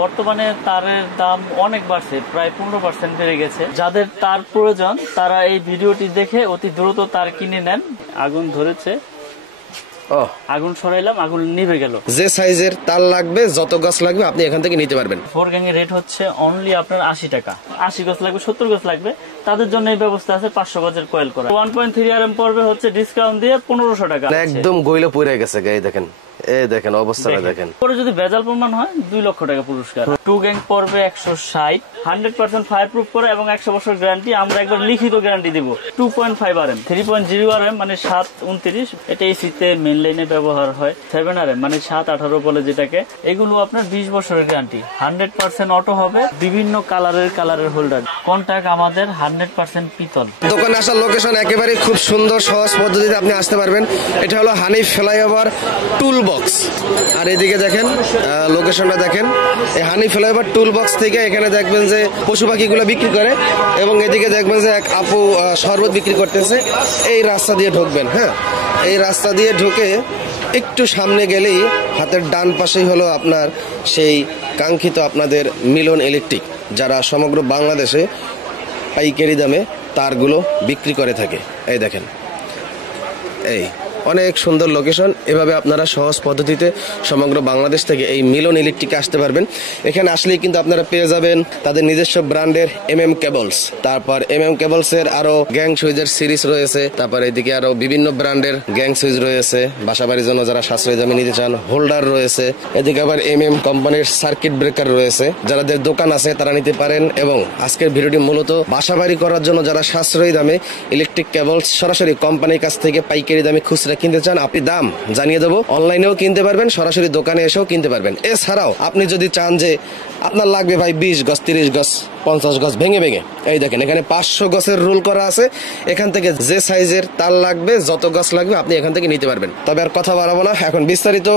বর্তমানে তারের দাম অনেক বাড়ছে, প্রায় 15% বেড়ে গেছে। যাদের তার প্রয়োজন তারা এই ভিডিওটি দেখে অতি দ্রুত তার কিনে নেন। আগুন ধরেছে, আগুন সরাইলাম, আগুন নিভে গেল। যে সাইজের তার লাগবে, যত গাছ লাগবে আপনি এখান থেকে নিতে পারবেন। 4 গ্যাং এর রেট হচ্ছে অনলি আপনার 80 টাকা। 80 গাছ লাগবে, 70 গাছ লাগবে, তাদের জন্য এই ব্যবস্থা আছে 500 গজের কয়েল করা। 1.3 RM পড়বে হচ্ছে ডিসকাউন্ট দিয়ে 1500 টাকা। একদম গইলে পড়ে গেছে গায়ে, দেখেন এই দেখেন অবস্থাটা দেখেন। পরে যদি ভেজাল প্রমাণ হয় 2 লক্ষ টাকা পুরস্কার। 2 গ্যাং পড়বে 160, 100% ফায়ার প্রুফ করে এবং 100 বছর গ্যারান্টি। আমরা একবার লিখিত গ্যারান্টি দিব। 2.5 RM, 3.0 RM মানে 729, এটা এসিতে মেইন লাইনে ব্যবহার হয়। 7 RM মানে 718 বলে যেটাকে, এগুলো আপনার 20 বছরের গ্যারান্টি। 100% অটো হবে, বিভিন্ন কালারের হোল্ডার। কন্টাক্ট আমাদের 100% পিতল। দোকানে আসার লোকেশন একেবারে খুব সুন্দর, সহজ পদ্ধতিতে আপনি আসতে পারবেন। এটা হলো হানিফ ফ্লাইওভার টুল বক্স। আর এদিকে দেখেন লোকেশনটা দেখেন, এই হানিফ ফ্লাইওভার টুল বক্স থেকে এখানে দেখবেন যে পশু পাখিগুলো বিক্রি করে, এবং এদিকে দেখবেন যে এক আপু শরবত বিক্রি করতেছে। এই রাস্তা দিয়ে ঢুকবেন। হ্যাঁ, এই রাস্তা দিয়ে ঢুকে একটু সামনে গেলেই হাতের ডান পাশেই হলো আপনার সেই কাঙ্ক্ষিত আপনাদের মিলন ইলেকট্রিক, যারা সমগ্র বাংলাদেশে পাইকারি দামে তারগুলো বিক্রি করে থাকে। এই দেখেন, এই অনেক সুন্দর লোকেশন। এভাবে আপনারা সহজ পদ্ধতিতে সমগ্র বাংলাদেশ থেকে এই মিলন ইলেকট্রিকে আসতে পারবেন। এখানে আসলেই কিন্তু আপনারা পেয়ে যাবেন তাদের নিজস্ব ব্র্যান্ডের MM কেবলস, তারপর MM কেবলস এর আরো গ্যাং সুইচের সিরিজ রয়েছে, তারপর এদিকে আরো বিভিন্ন ব্র্যান্ডের গ্যাং সুইচ রয়েছে, বাসাবাড়ির জন্য যারা সাশ্রয়ী দামে নিতে চান হোল্ডার রয়েছে। এদিকে আবার MM কোম্পানির সার্কিট ব্রেকার রয়েছে, যাদের দোকান আছে তারা নিতে পারেন। এবং আজকের ভিডিওটি মূলত বাসাবাড়ি করার জন্য যারা সাশ্রয়ী দামে ইলেকট্রিক কেবলস সরাসরি কোম্পানির কাছ থেকে পাইকারি দামে খুচরা কিনতে চান, আপনি দাম জানিয়ে দেবো। অনলাইনেও কিনতে পারবেন, সরাসরি দোকানে এসেও কিনতে পারবেন। এছাড়াও আপনি যদি চান যে আপনার লাগবে ভাই 20 গজ, 30 গজ, 50 গজ ভেঙে ভেঙে, এই দেখেন এখানে 500 গজের রুল করা আছে। এখান থেকে যে সাইজের তার লাগবে, যত গজ লাগবে আপনি এখান থেকে নিতে পারবেন। তবে আর কথা বাড়াবো না, এখন বিস্তারিত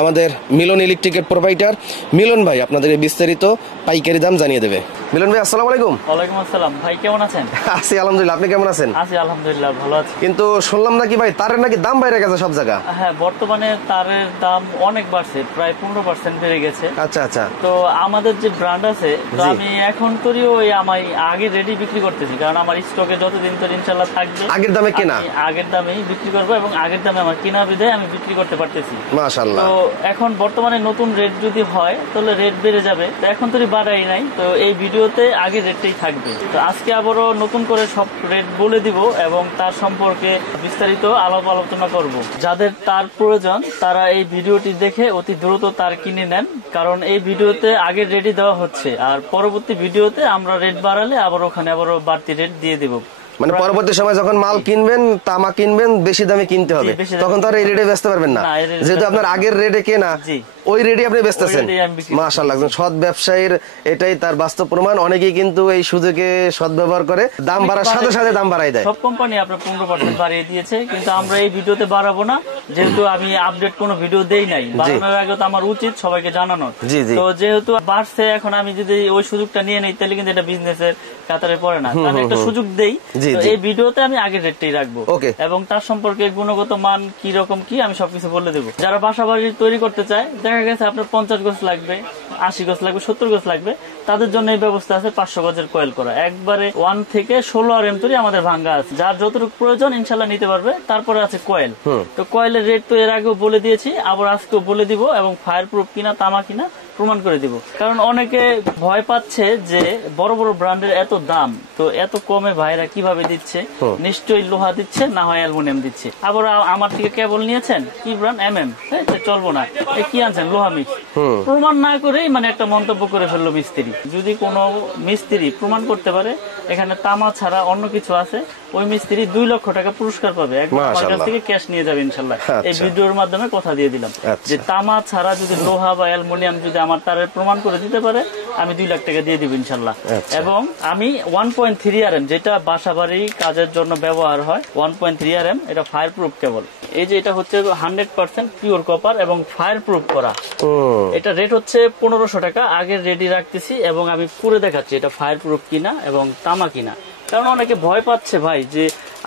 আমাদের মিলন ইলেকট্রিকের প্রোভাইডার মিলন ভাই আপনাদের এই বিস্তারিত পাইকারি দাম জানিয়ে দেবে। মিলন ভাই আসসালামু আলাইকুম। ওয়ালাইকুম আসসালাম। ভাই কেমন আছেন? আছি আলহামদুলিল্লাহ, আপনি কেমন আছেন? আছি আলহামদুলিল্লাহ, ভালো আছি। কিন্তু শুনলাম নাকি ভাই তারের নাকি দাম বাইরে গেছে সব জায়গা? হ্যাঁ, বর্তমানে তারের দাম অনেক বাড়ছে, প্রায় 15% বেড়ে গেছে। আচ্ছা আচ্ছা। তো আমাদের যে ব্র্যান্ড আছে, তো আমি এখন করি ওই আমি আগে রেডি বিক্রি করতেছি, কারণ আমার স্টকে যতদিন তো ইনশাআল্লাহ থাকবে আগের দামে কেনা, আগের দামেই বিক্রি করবো এবং আগের দামে আমার কিনা বিধায় আমি বিক্রি করতে পারতেছি। মাশাআল্লাহ। তো এখন বর্তমানে নতুন রেট যদি হয় তাহলে রেট বেড়ে যাবে, তো এখন তো বাড়াই নাই, তো এই ভিডিওতে আগের রেটটাই থাকবে। তো আজকে আবারও নতুন করে সব রেট বলে দিব এবং তার সম্পর্কে বিস্তারিত আলোচনা করব। যাদের তার প্রয়োজন তারা এই ভিডিওটি দেখে অতি দ্রুত তার কিনে নেন, কারণ এই ভিডিওতে আগের রেটই দেওয়া হচ্ছে, আর পরবর্তী ভিডিওতে আমরা রেট বাড়ালে আবার ওখানে আবারও বাড়তি রেট দিয়ে দেব। মানে পরবর্তী সময় যখন মাল কিনবেন, তামা কিনবেন, বেশি দামে কিনতে হবে, তখন তো আর এই রেটে বেচতে পারবেন না, যেহেতু আপনার আগের রেটে কেনা ওই রেটে আপনি বেচতেছেন। মাশাআল্লাহ, একজন সৎ ব্যবসায়ীর এটাই তার বাস্তব প্রমাণ। অনেকেই কিন্তু এই সুযোগে সদ্ব্যবহার করে, দাম বাড়ার সাথে সাথে দাম বাড়াই দেয়। সব কোম্পানি আপনার 15% বাড়িয়ে দিয়েছে, কিন্তু আমরা এই ভিডিওতে বাড়াবো না, যেহেতু আমি আপডেট কোনো ভিডিও দেই নাই। বাড়ানোর আগে তো আমার উচিত সবাইকে জানানোর। তো যেহেতু বাড়ছে, এখন আমি যদি ওই সুযোগটা নিয়ে নেই তাহলে কিন্তু এটা বিজনেসের কাতারে পড়ে না, কারণ একটা সুযোগ দেই। এই ভিডিওতে আমি আগের রেটটাই রাখবো এবং তার সম্পর্কে গুণগত মান কি রকম কি আমি সবকিছু বলে দেবো। যারা বাসা বাড়ি তৈরি করতে চায়, দেখা গেছে আপনার 50 গজ লাগবে, 80 গজ লাগবে, 70 গজ লাগবে, তাদের জন্য এই ব্যবস্থা আছে 500 গজের কয়েল করা। একবারে 1 থেকে 16 RM তৈরি আমাদের ভাঙ্গা আছে, যার যতটুকু প্রয়োজন ইনশাল্লাহ নিতে পারবে। তারপরে আছে কয়েল। তো কয়েলের রেট তো এর আগেও বলে দিয়েছি, আবার আজকেও বলে দিব, এবং ফায়ার প্রুফ কিনা তামা কিনা প্রমাণ করে দিব। কারণ অনেকে ভয় পাচ্ছে যে বড় বড় ব্র্যান্ডের এত দাম, তো এত কমে ভাইরা কিভাবে দিচ্ছে, নিশ্চয়ই লোহা দিচ্ছে, না হয় অ্যালুমিনিয়াম দিচ্ছে। আবার আমার থেকে কেবল নিয়েছেন কি ব্র্যান্ড MM, চলবো না, কি আনছেন লোহা মিক্স, প্রমাণ না করেই মানে একটা মন্তব্য করে ফেললো মিস্ত্রি। যদি কোনো মিস্ত্রি প্রমাণ করতে পারে এখানে তামা ছাড়া অন্য কিছু আছে, ওই মিস্ত্রি 2 লক্ষ টাকা পুরস্কার পাবে, একদম আমার কাছ থেকে ক্যাশ নিয়ে যাবে ইনশাল্লাহ। এই ভিডিওর মাধ্যমে কথা দিয়ে দিলাম যে তামা ছাড়া যদি লোহা বা অ্যালুমিনিয়াম যদি আমার তারের প্রমাণ করে দিতে পারে, আমি 2 লাখ টাকা দিয়ে দিব ইনশাল্লাহ। এবং আমি 1.3 RM, যেটা বাসা বাড়ি কাজের জন্য ব্যবহার হয়, 1.3 RM, এটা ফায়ার প্রুফ কেবল। এই যে এটা হচ্ছে 100% পিওর কপার এবং ফায়ার প্রুফ করা। এটা রেট হচ্ছে 1500 টাকা, আগের রেডি রাখতেছি এবং আমি পুরো দেখাচ্ছি এটা ফায়ার প্রুফ কিনা এবং তামা কিনা। কারণ অনেকে ভয় পাচ্ছে ভাই যে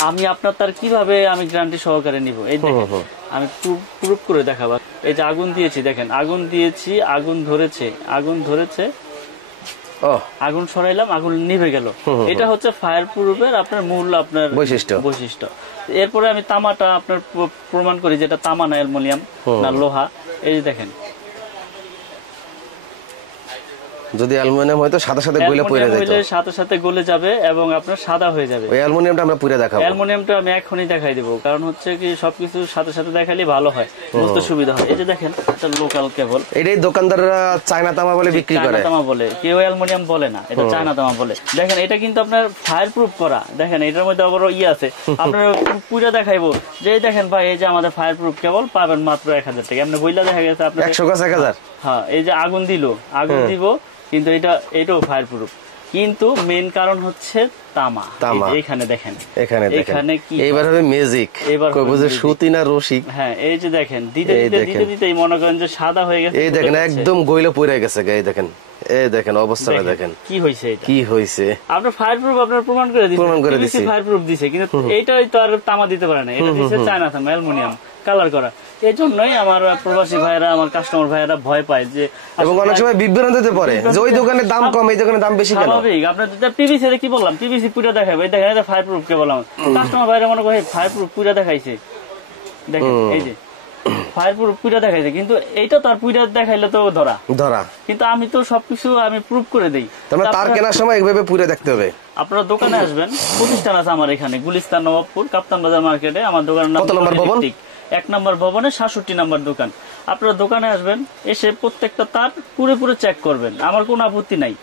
আমি আপনার তার কিভাবে আমি গ্যারান্টি সহকারে নিব। এই দেখেন আমি প্রুফ করে দেখাবো। এই যে আগুন দিয়েছি দেখেন, আগুন দিয়েছি, আগুন ধরেছে, আগুন সরাইলাম, আগুন নিভে গেল। এটা হচ্ছে ফায়ার প্রুফের আপনার মূল আপনার বৈশিষ্ট্য। এরপরে আমি তামাটা আপনার প্রমাণ করি, যেটা তামা না অ্যালুমিনিয়াম না লোহা। এই যে দেখেন, যদি অ্যালুমিনিয়াম হয় তো সাথে সাথে গলে পড়ে যাবে, সাথে সাথে গলে যাবে এবং আপনার সাদা হয়ে যাবে। ওই অ্যালুমিনিয়ামটা আমরা পুরো দেখাবো। অ্যালুমিনিয়ামটা আমি এখনই দেখাই দেব, কারণ হচ্ছে কি সবকিছু সাথে সাথে দেখালে ভালো হয়, বুঝতে সুবিধা হয়। এই যে দেখেন, এটা লোকাল কেবল। এটাই দোকানদাররা চায়না তামা বলে বিক্রি করে, চায়না তামা বলে, কেউ অ্যালুমিনিয়াম বলে না, এটা চায়না তামা বলে। দেখেন, এটা কিন্তু আপনার ফায়ার প্রুফ করা। দেখেন, এটার মধ্যে আবার আছে, আপনার পুরো দেখাইবো যে দেখেন ভাই, এই যে আমাদের ফায়ার প্রুফ কেবল পাবেন মাত্র 1000 টাকা। এমনি বইলা দেখা গেছে আপনার 100 গাছ 1000। হ্যাঁ, এই যে আগুন দিব, কিন্তু এটাও ফায়ার প্রুফ। কিন্তু মেইন কারণ হচ্ছে তামা। এখানে দেখেন, এখানে কি এইবার হবে ম্যাজিক, কই বুঝে সুতি না রশি। হ্যাঁ, এই যে দেখেন, দিতেই মনে করেন যে সাদা হয়ে গেছে। এই দেখেন, একদম গইলে পড়ে গেছে। এই দেখেন, এই দেখেন অবস্থাটা দেখেন কি হইছে। এটা কি হইছে, আপনার ফায়ার প্রুফ আপনার প্রমাণ করে দিয়েছে, ফায়ার প্রুফ দিছে, কিন্তু এইটাই তো আর তামা দিতে পারে না। এটা দিছে চায়না তামা, অ্যালুমিনিয়াম কালার করা। এই জন্যই আমার প্রবাসী ভাইয়েরা, আমার কাস্টমার ভাইয়েরা ভয় পায় যে, এবং অনেক সময় বিভ্রান্ত হতে পারে যে ওই দোকানে দাম কম, এই দোকানে দাম বেশি কেন। স্বাভাবিক, আপনার পিভিসি কি বললাম, পিভিসি পুরো দেখাবে, এই দেখেন, এটা ফায়ার প্রুফ কে বললাম। কাস্টমার ভাইয়েরা মনে করে ফায়ার প্রুফ পুরো দেখাইছে, দেখেন এই যে ফায়ার প্রুফ পুরো দেখাইছে, কিন্তু এইটা তার পুরো দেখাইলে তো ধরা, কিন্তু আমি তো সবকিছু আমি প্রুফ করে দেই। তার কেনার সময় এইভাবে পুরো দেখতে হবে। আপনারা দোকানে আসবেন, প্রতিষ্ঠান আছে আমার এখানে, গুলিস্তান, নবাবপুর, কাপ্তান বাজার মার্কেটে। আমার দোকানের নাম 1 নম্বর ভবনে 67 নম্বর দোকান। আপনারা দোকানে আসবেন, এসে প্রত্যেকটা তার পুরো চেক করবেন, আমার কোনো আপত্তি নাই।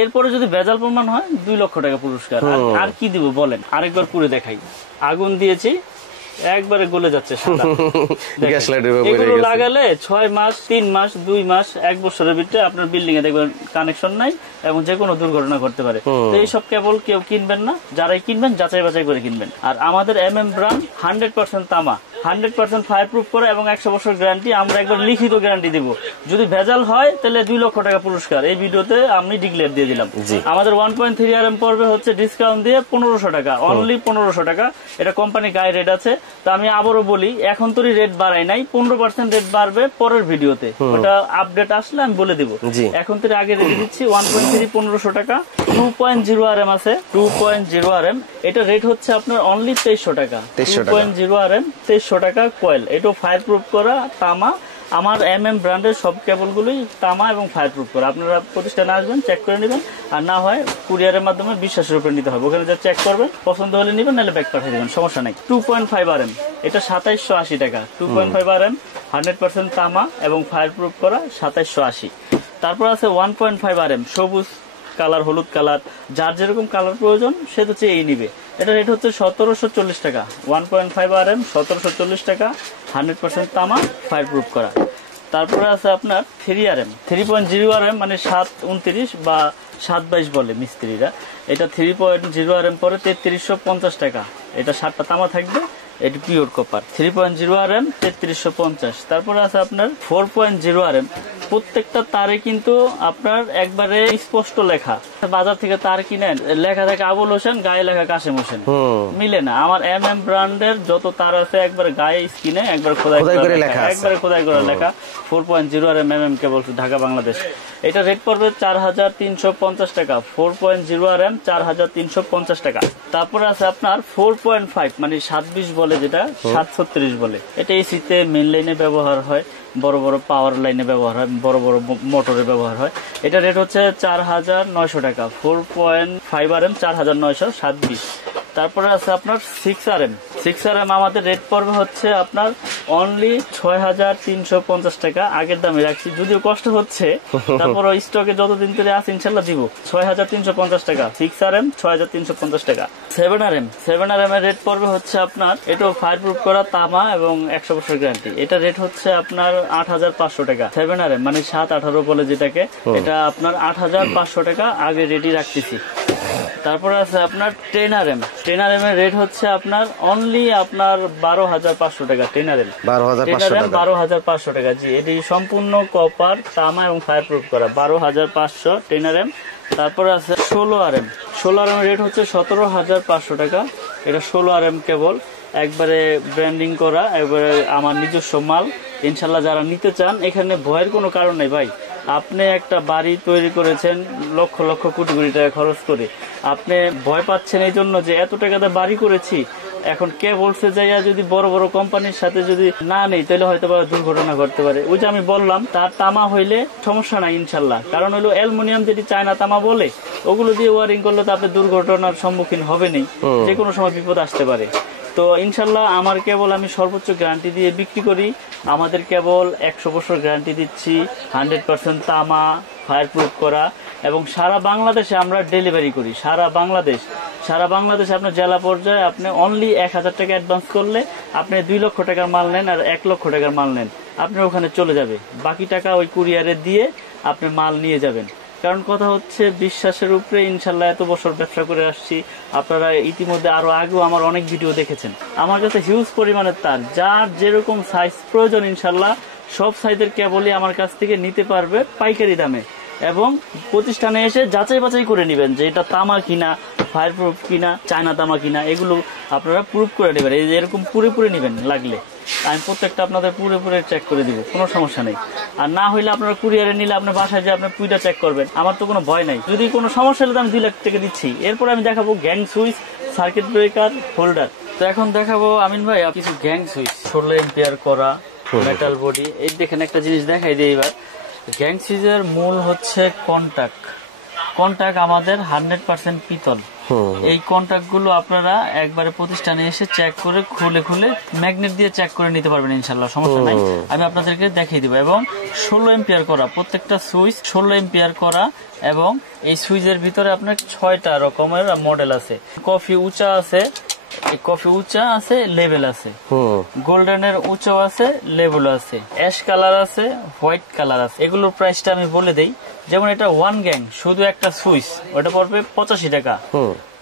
এরপরে যদি ভেজাল প্রমাণ হয় 2 লক্ষ টাকা পুরস্কার। আর কি দিব বলেন, আরেকবার পুরো দেখাই। আগুন দিয়েছি, একবারে গলে যাচ্ছে সাদা। এগুলো লাগালে 6 মাস, 3 মাস, 2 মাস, 1 বছরের ভিতরে আপনার বিল্ডিং এ দেখবেন কানেকশন নাই এবং যে কোনো দুর্ঘটনা ঘটতে পারে। তো এইসব কেবল কেউ কিনবেন না, যারাই কিনবেন যাচাই বাছাই করে কিনবেন। আর আমাদের ব্র্যান্ড 100% তামা, 100% ফায়ার প্রুফ করে এবং 100 বছর গ্যারান্টি। আমরা একবার লিখিত গ্যারান্টি দিব, যদি ভেজাল হয় তাহলে 2 লক্ষ টাকা পুরস্কার। এই ভিডিওতে আমি ডিক্লেয়ার দিয়ে দিলাম। আমাদের 1.3 RM পড়বে হচ্ছে ডিসকাউন্ট দিয়ে 1500 টাকা, অনলি 1500 টাকা। এটা কোম্পানি গায়ে রেট আছে। তো আমি আবারও বলি, এখন তো রেট বাড়াই নাই, 15% রেট বাড়বে পরের ভিডিওতে, ওটা আপডেট আসলে আমি বলে দিব। এখন তো আগে রেট দিচ্ছি 1.3 1500 টাকা। 2.0 RM আছে, 2.0 RM, এটা রেট হচ্ছে আপনার অনলি 2300 টাকা। 2.0 RM 2300 টাকা কয়েল। এটা ফায়ার প্রুফ করা তামা। আমার ব্র্যান্ডের সব কেবলগুলোই তামা এবং ফায়ার প্রুফ করা। আপনারা প্রতিষ্ঠানে আসবেন, চেক করে নেবেন, আর না হয় কুরিয়ারের মাধ্যমে বিশ্বাসের উপরে নিতে হবে। ওখানে যা চেক করবেন, পছন্দ হলে নেবেন, নাহলে ব্যাক পাঠিয়ে দেবেন, সমস্যা নাই। 2.5 RM, এটা 2780 টাকা। 2.5 RM 100% তামা এবং ফায়ার প্রুফ করা 2780। তারপর আছে 1.5 RM, সবুজ কালার, হলুদ কালার, যার যেরকম কালার প্রয়োজন সে তো চেয়ে নিবে। এটা রেট হচ্ছে 1740 টাকা। 1.5 RM 1740 টাকা, 100% তামা, ফায়ার প্রুফ করা। তারপরে আছে আপনার 3 RM, 3.0 RM, মানে 729 বা 722 বলে মিস্ত্রিরা। এটা 3.0 RM পরে 3350 টাকা। এটা 7টা তামা থাকবে, এটি পিওর কপার। 3.0 RM 3350। তারপরে আছে আপনার 4.0 RM, প্রত্যেকটা তারে কিন্তু আপনার একবারে স্পষ্ট লেখা। বাজার থেকে তার কিনেন, লেখা থাকে আবুল হোসেন, গায়ে লেখা কাশেম হোসেন, মিলে না। আমার ব্র্যান্ডের যত তার আছে একবার গায়ে স্কিনে একবার খোদাই করে লেখা, একবারে খোদাই করে লেখা। 4.0 RM কেবল ঢাকা বাংলাদেশ। এটা রেট পড়বে 4350 টাকা। 4.0 RM 4350 টাকা। তারপরে আছে আপনার 4.5, মানে 720 বলে, যেটা 736 বলে। এটা এসিতে মেইন লাইনে ব্যবহার হয়, বড় বড় পাওয়ার লাইনে ব্যবহার হয়, বড় বড় মোটরে ব্যবহার হয়। এটা রেট হচ্ছে 4900 টাকা। 4.5 RM 4927। তারপরে আছে আপনার 6 RM। 6 RM আমাদের রেট পড়বে হচ্ছে আপনার অনলি 6350 টাকা। আগের দামে রাখছি, যদিও কষ্ট হচ্ছে, তারপর স্টকে যতদিন ধরে আছে ইনশাল্লাহ দিব। 6350 টাকা 6 RM, 6350 টাকা। 7 RM, 7 RM এর রেট পড়বে হচ্ছে আপনার, এটাও ফায়ার প্রুফ করা তামা এবং 100 বছর গ্যারান্টি। এটা রেট হচ্ছে আপনার 8500 টাকা। 7 RM মানে 7-18 বলে যেটাকে, এটা আপনার 8500 টাকা আগে রেডি রাখতেছি। তারপরে আছে আপনার 10 RM। 10 RM এর রেট হচ্ছে আপনার অনলি আপনার 12500 টাকা। 10 RM 12500 টাকা। জি, এটি সম্পূর্ণ কপার, তামা এবং ফায়ার প্রুফ করা। 12500 10 RM। তারপরে আছে 16 RM। 16 RM এর রেট হচ্ছে 17500 টাকা। এটা 16 RM কেবল, একবারে ব্র্যান্ডিং করা, একবারে আমার নিজস্ব মাল। ইনশাল্লাহ যারা নিতে চান এখানে ভয়ের কোনো কারণ নেই ভাই। আপনি একটা বাড়ি তৈরি করেছেন লক্ষ লক্ষ কোটি কোটি টাকা খরচ করে, আপনি ভয় পাচ্ছেন এই জন্য যে এত টাকাতে বাড়ি করেছি, এখন কে বলছে যাইয়া যদি বড় বড় কোম্পানির সাথে যদি না নেই তাহলে হয়তো বা দুর্ঘটনা ঘটতে পারে। ওই যে আমি বললাম তার তামা হইলে সমস্যা নাই ইনশাল্লাহ, কারণ হলো অ্যালুমিনিয়াম যেটি চায়না তামা বলে ওগুলো দিয়ে ওয়ারিং করলে তো আপনি দুর্ঘটনার সম্মুখীন হবেনই, যে কোনো সময় বিপদ আসতে পারে। তো ইনশাল্লাহ আমার কেবল আমি সর্বোচ্চ গ্যারান্টি দিয়ে বিক্রি করি। আমাদের কেবল 100 বছর গ্যারান্টি দিচ্ছি, 100% তামা ফায়ার প্রুফ করা, এবং সারা বাংলাদেশে আমরা ডেলিভারি করি। সারা বাংলাদেশে আপনার জেলা পর্যায়ে আপনি অনলি 1000 টাকা অ্যাডভান্স করলে আপনি 2 লক্ষ টাকার মাল নেন আর 1 লক্ষ টাকার মাল নেন, আপনার ওখানে চলে যাবে। বাকি টাকা ওই কুরিয়ারে দিয়ে আপনি মাল নিয়ে যাবেন। কারণ কথা হচ্ছে বিশ্বাসের উপরে ইনশাল্লাহ এত বছর ব্যবসা করে আসছি। আপনারা ইতিমধ্যে আরো আগেও আমার অনেক ভিডিও দেখেছেন। আমার কাছে হিউজ পরিমাণের তার, যার যেরকম সাইজ প্রয়োজন ইনশাল্লাহ সব সাইজের কেবলই আমার কাছ থেকে নিতে পারবে পাইকারি দামে, এবং প্রতিষ্ঠানে এসে যাচাই বাছাই করে নেবেন যে এটা তামা কিনা, ফায়ার প্রুফ কিনা, চায়না তামা কিনা, এগুলো আপনারা প্রুফ করে নেবেন। এই যে এরকম পুরোপুরি নেবেন, লাগলে আমি প্রত্যেকটা আপনাদের পুরোপুরি চেক করে দিব, কোনো সমস্যা নেই। আর না হইলে আপনারা কুরিয়ারে নিলে আপনার বাসায় যে আপনার পুইটা চেক করবেন, আমার তো কোনো ভয় নাই। যদি কোনো সমস্যা হলে আমি 2 লাখ টাকা দিচ্ছি। এরপরে আমি দেখাবো gang switch, circuit breaker, holder. তো এখন দেখাবো আমিন ভাই কিছু গ্যাং সুইচ 16 এম্পিয়ার করা মেটাল বডি। এই দেখেন একটা জিনিস দেখাই দিই এবার। গ্যাং সুইচের মূল হচ্ছে কন্টাক্ট আমাদের 100% পিতল। এই কন্টাক্ট গুলো আপনারা একবারে প্রতিষ্ঠানে এসে চেক করে খুলে ম্যাগনেট দিয়ে চেক করে নিতে পারবেন ইনশাল্লাহ, সমস্যা নাই। আমি আপনাদেরকে দেখিয়ে দিব। এবং 16 এম্পিয়ার করা, প্রত্যেকটা সুইচ 16 এম্পিয়ার করা, এবং এই সুইচের ভিতরে আপনার 6টা রকমের মডেল আছে। কফি উঁচা আছে, লেভেল আছে, গোল্ডেনের উঁচা আছে, লেভেল আছে, অ্যাশ কালার আছে, হোয়াইট কালার আছে। এগুলোর প্রাইসটা আমি বলে দেই। যেমন এটা 1 গ্যাং শুধু একটা সুইচ, ওটা পড়বে 85 টাকা।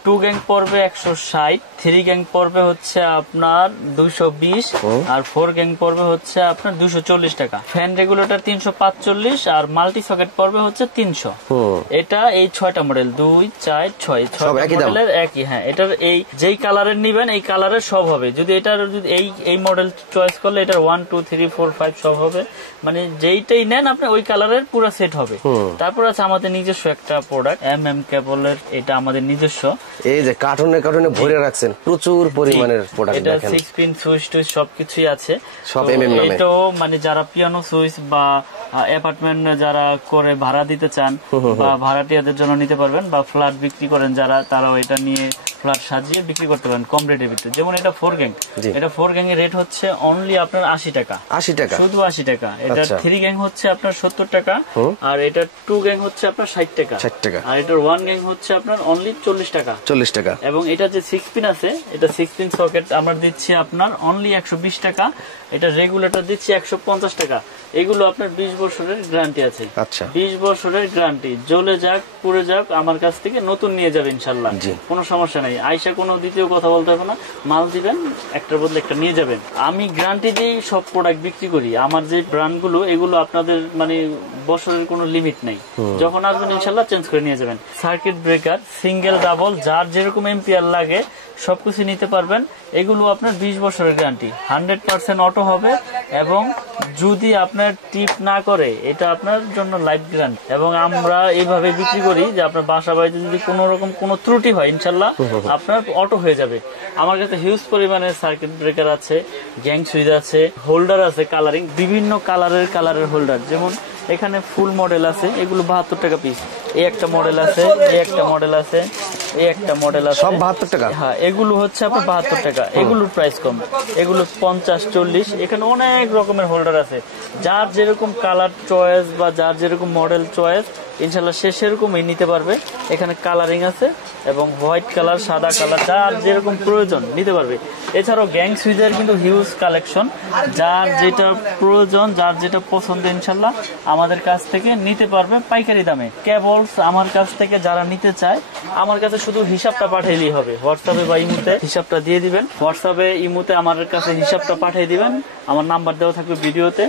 2 গ্যাং পড়বে 160, 3 গ্যাং পড়বে হচ্ছে আপনার 220, আর 4 গ্যাং পড়বে হচ্ছে আপনার 240 টাকা। ফ্যান রেগুলেটর 345, আর মাল্টি সকেট পড়বে হচ্ছে 300। এটা এই 6টা মডেল, 2, 4, 6 মডেলের একই। হ্যাঁ, এটার এই যেই কালারের নিবেন এই কালারের সব হবে। যদি এটার যদি এই মডেল চয়েস করলে এটার 1, 2, 3, 4, 5 সব হবে, মানে যেইটাই নেন আপনি ওই কালারের পুরো সেট হবে। তারপর আছে আমাদের নিজস্ব একটা প্রোডাক্ট কেবলের, এটা আমাদের নিজস্ব। এই যে কার্টুনে ভরে রাখছেন প্রচুর পরিমাণের প্রোডাক্ট, এটা 6 পিন সুইচ টুইচ সবকিছুই আছে সব এমএম নামে। এটাও মানে যারা পিয়ানো সুইচ বা অ্যাপার্টমেন্ট যারা করে ভাড়া দিতে চান বা ভাড়াটিয়াদের জন্য নিতে পারবেন, বা ফ্ল্যাট বিক্রি করেন যারা, তারাও এটা নিয়ে ফ্ল্যাট সাজিয়ে বিক্রি করতে পারেন কম রেটের ভিতরে। যেমন এটা 4 গ্যাং, এটা 4 গ্যাং এর রেট হচ্ছে অনলি আপনার 80 টাকা, শুধু 80 টাকা। এটা 3 গ্যাং হচ্ছে আপনার 70 টাকা, আর এটা 2 গ্যাং হচ্ছে আপনার 60 টাকা, আর এটার 1 গ্যাং হচ্ছে আপনার অনলি 40 টাকা। এবং এটা যে 6 পিন আছে, এটা 6 পিন সকেট আমরা দিচ্ছি আপনার অনলি 120 টাকা। এটা রেগুলেটর দিচ্ছি 150 টাকা। এগুলো আপনার 20 বছরের গ্যারান্টি আছে। 20 বছরের গ্যারান্টি, জ্বলে যাক পুড়ে যাক আমার কাছ থেকে নতুন নিয়ে যাবে ইনশাল্লাহ, কোনো সমস্যা নাই। আইসা কোনো দ্বিতীয় কথা বলতে হবে না, মাল দিবেন একটার বদলে একটা নিয়ে যাবেন। আমি গ্যারান্টি দিয়ে সব প্রোডাক্ট বিক্রি করি। আমার যে ব্র্যান্ডগুলো এগুলো আপনাদের মানে বছরের কোনো লিমিট নেই, যখন আসবেন ইনশাল্লাহ চেঞ্জ করে নিয়ে যাবেন। সার্কিট ব্রেকার সিঙ্গেল ডাবল যার যেরকম এম্পিয়ার লাগে সবকিছু নিতে পারবেন। এগুলো আপনার 20 বছরের গ্যারান্টি, 100% অটো হবে, এবং যদি আপনার টিপ না করে এটা আপনার জন্য লাইফ গ্যারান্টি। এবং আমরা এইভাবে বিক্রি করি যে আপনার বাসা বাড়িতে যদি কোনো রকম কোনো ত্রুটি হয় ইনশাল্লাহ আপনার অটো হয়ে যাবে। আমার কাছে হিউজ পরিমাণে সার্কিট ব্রেকার আছে, গ্যাং সুইচ আছে, হোল্ডার আছে, কালারিং বিভিন্ন কালারের হোল্ডার। যেমন এখানে ফুল মডেল আছে, এগুলো 72 টাকা পিস। এই একটা মডেল আছে, এই একটা মডেল আছে, এই একটা মডেল আছে, সব 72 টাকা। হ্যাঁ, এগুলো হচ্ছে আপনার 72 টাকা। এগুলোর প্রাইস কম, এগুলো 50, 40। এখানে অনেক রকমের হোল্ডার আছে, যার যেরকম কালার চয়েস বা যার যেরকম মডেল চয়েস ইনশাল্লাহ সে সেরকমই নিতে পারবে। এখানে কালারিং আছে, এবং হোয়াইট কালার, সাদা কালার, যার যেরকম প্রয়োজন নিতে পারবে। এছাড়াও গ্যাং সুইচের কিন্তু হিউজ কালেকশন, যার যেটা প্রয়োজন যার যেটা পছন্দ ইনশাল্লাহ আমাদের কাছ থেকে নিতে পারবে পাইকারি দামে। কেবলস আমার কাছ থেকে যারা নিতে চায় আমার কাছে শুধু হিসাবটা পাঠাইলেই হবে। হোয়াটসঅ্যাপে বা ইমুতে হিসাবটা দিয়ে দিবেন, হোয়াটসঅ্যাপে ইমুতে আমার কাছে হিসাবটা পাঠিয়ে দিবেন। আমার নাম্বার দেওয়া থাকবে ভিডিওতে।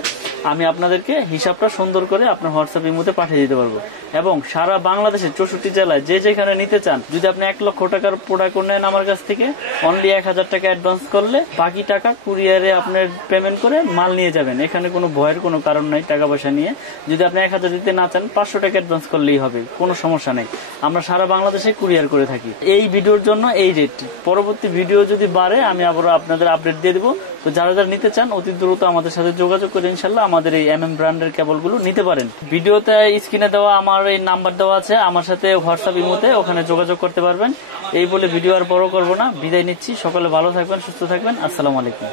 আমি আপনাদেরকে হিসাবটা সুন্দর করে আপনার হোয়াটসঅ্যাপ ইমোতে পাঠিয়ে দিতে পারবো। এবং সারা বাংলাদেশের 64 জেলায় যে যেখানে নিতে চান, যদি আপনি 1 লক্ষ টাকার প্রোডাক্ট নেন আমার কাছ থেকে, অনলি 1000 টাকা অ্যাডভান্স করলে বাকি টাকা কুরিয়ারে আপনার পেমেন্ট করে মাল নিয়ে যাবেন। এখানে কোনো ভয়ের কোনো কারণ নাই টাকা পয়সা নিয়ে। যদি আপনি 1000 দিতে না চান, 500 টাকা অ্যাডভান্স করলেই হবে, কোনো সমস্যা নেই। আমরা সারা বাংলাদেশে কুরিয়ার করে থাকি। এই ভিডিওর জন্য এই রেট, পরবর্তী ভিডিও যদি বাড়ে আমি আবার আপনাদের আপডেট দিয়ে দেবো। তো যারা যারা নিতে চান অতি দ্রুত আমাদের সাথে যোগাযোগ করে ইনশাল্লাহ আমাদের এই MM ব্র্যান্ডের কেবলগুলো নিতে পারেন। ভিডিওতে স্ক্রিনে দেওয়া আমার এই নাম্বার দেওয়া আছে, আমার সাথে হোয়াটসঅ্যাপ ইমোতে ওখানে যোগাযোগ করতে পারবেন। এই বলে ভিডিও আর বড় করবো না, বিদায় নিচ্ছি। সকলে ভালো থাকবেন, সুস্থ থাকবেন। আসসালামু আলাইকুম।